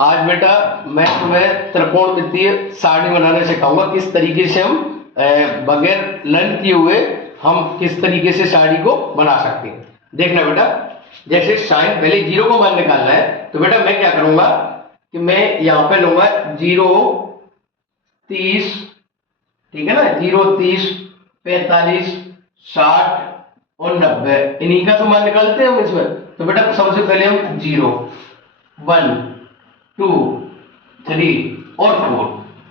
आज बेटा मैं तुम्हें त्रिकोणमितीय सारणी बनाने सिखाऊंगा, किस तरीके से हम बगैर लर्न किए हुए हम किस तरीके से सारणी को बना सकते हैं। देखना बेटा, जैसे साइन पहले जीरो को मान निकालना है, तो बेटा मैं क्या करूंगा कि मैं यहाँ पे लूंगा 0, 30, ठीक है ना, 0, 30, 45, 60 और 90, इन्हीं का तो मान निकालते हैं हम इसमें। तो बेटा सबसे पहले हम 0, 1, 2, 3 और 4,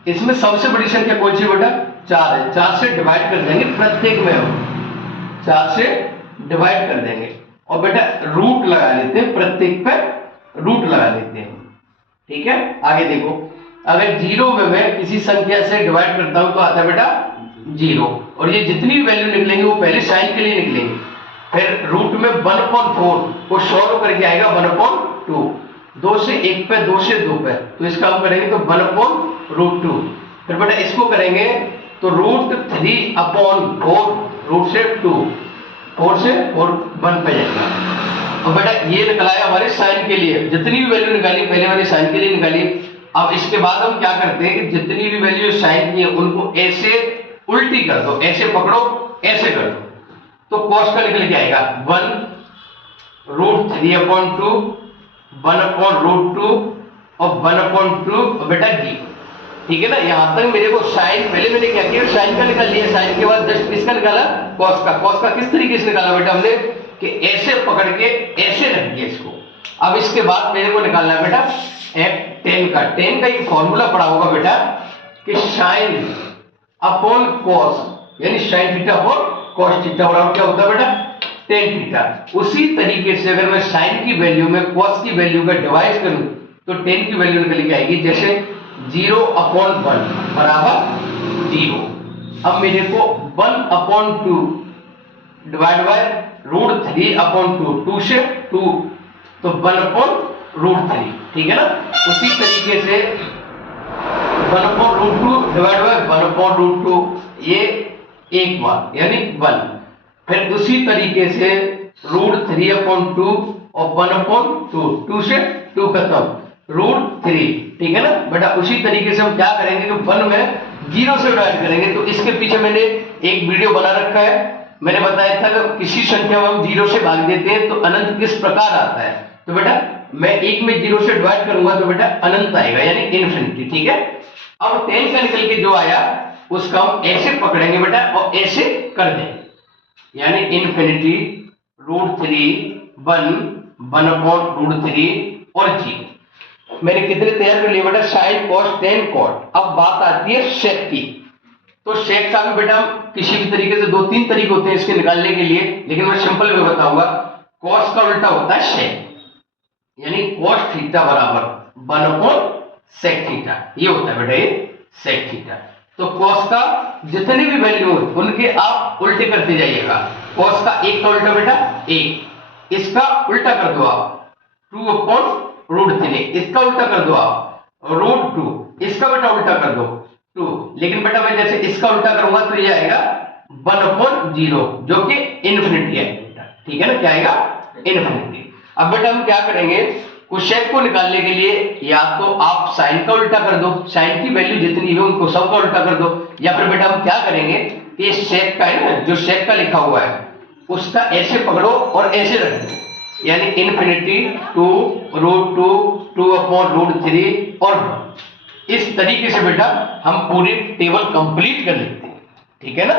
इसमें सबसे बड़ी संख्या कौन सी बेटा 4 है। 4 से डिवाइड कर देंगे, प्रत्येक में हम 4 से डिवाइड कर देंगे और बेटा रूट लगा लेते हैं, प्रत्येक पे रूट लगा लेते हैं, ठीक है। आगे देखो, अगर 0 में मैं किसी संख्या से डिवाइड करता हूं तो आता है बेटा 0, और ये जितनी भी वैल्यू निकलेंगे वो पहले साइन के लिए निकलेंगे। फिर रूट में 1/4 को सॉल्व करके आएगा 1/2, 2 से 1 पे, 2 से 2 पे, तो इसका हम करेंगे तो 1/√2। फिर बेटा इसको करेंगे तो √3/4, रूट से 2, 4 से 4 1 पे जाएगा। और बेटा ये निकला है हमारे साइन के लिए, जितनी भी वैल्यू निकाली पहले मैंने साइन के लिए निकाली। अब इसके बाद हम क्या करते हैं कि जितनी भी वैल्यू साइन की है उनको ऐसे उल्टी कर दो, ऐसे पकड़ो, ऐसे कर दो, तो कॉस का निकल के आएगा 1√3/2, 1/√2 और 1/2 बेटा जी, ठीक है ना। यहां तक मेरे को साइन, पहले मैंने क्या किया साइन का निकाल लिया, साइन के बाद जस्ट किसका निकाला कॉस का। कॉस का किस तरीके से निकाला बेटा हमने कि ऐसे पकड़ के ऐसे रख दिया इसको। अब इसके बाद मेरे को निकालना है बेटा tan का। tan का एक फॉर्मूला पढ़ा होगा बेटा कि sin अपॉन cos, यानी sin theta upon cos theta बराबर क्या होता है बेटा tan थीटा। उसी तरीके से अगर मैं sin की वैल्यू में cos की वैल्यू का डिवाइड करूं तो tan की वैल्यू निकल के आएगी, जैसे 0/1 बराबर 0। अब मेरे को 1/2 डिवाइड बाय √3/2, 2 से 2, तो 1/√3, ठीक है ना। उसी तरीके से 1/√2 डिवाइड बाय 1/√2, ये एक बार यानी 1। फिर उसी तरीके से √3/2 और 1/2, 2 से 2 खत्म, √3, ठीक है ना बेटा। उसी तरीके से हम क्या करेंगे कि 1 में 0 से डिवाइड करेंगे। तो इसके पीछे मैंने एक वीडियो बना रखा है, मैंने बताया था कि किसी संख्या में हम 0 से भाग देते हैं तो अनंत किस प्रकार आता है। तो बेटा मैं 1 में 0 से डिवाइड करूंगा तो बेटा अनंत आएगा, यानी इन्फिनिटी, ठीक है। अब tan का निकल के जो आया उसका हम ऐसे पकड़ेंगे बेटा और ऐसे कर देंगे, यानी इन्फिनिटी √3, 1/√3 और जी। मैंने कितने तैयार कर लिए बेटा sin cos tan cot। अब बात आती है sec की। तो sec का भी बेटा किसी भी तरीके से 2-3 तरीके होते हैं इसके निकालने के लिए, लेकिन मैं सिंपल वे बताऊंगा। cos का उल्टा होता है sec, यानी cos थीटा बराबर 1/sec थीटा, ये होता है बेटा ये sec थीटा। तो cos का जितने भी वैल्यू है उनके आप उल्टे करते जाइएगा। cos का 1 का उल्टा बेटा 1, इसका उल्टा कर दो आप 2/√3, इसका उल्टा कर दो आप √2, इसका बेटा उल्टा कर दो 2। लेकिन बेटा मैं जैसे इसका उल्टा करूंगा तो ये आएगा 1/0, जो कि इन्फिनिटी है बेटा, ठीक है ना, क्या आएगा इन्फिनिटी। अब बेटा हम क्या करेंगे, sec को निकालने के लिए या तो आप साइन का उल्टा कर दो, साइन की वैल्यू जितनी है उनको सब का उल्टा कर दो, या फिर बेटा हम क्या करेंगे कि sec का है ना, जो sec का लिखा हुआ है उसका ऐसे पकड़ो और ऐसे रख दो, यानी इन्फिनिटी 2√2, 2/√3 और 1। इस तरीके से बेटा हम पूरी टेबल कंप्लीट कर लेते हैं, ठीक है ना।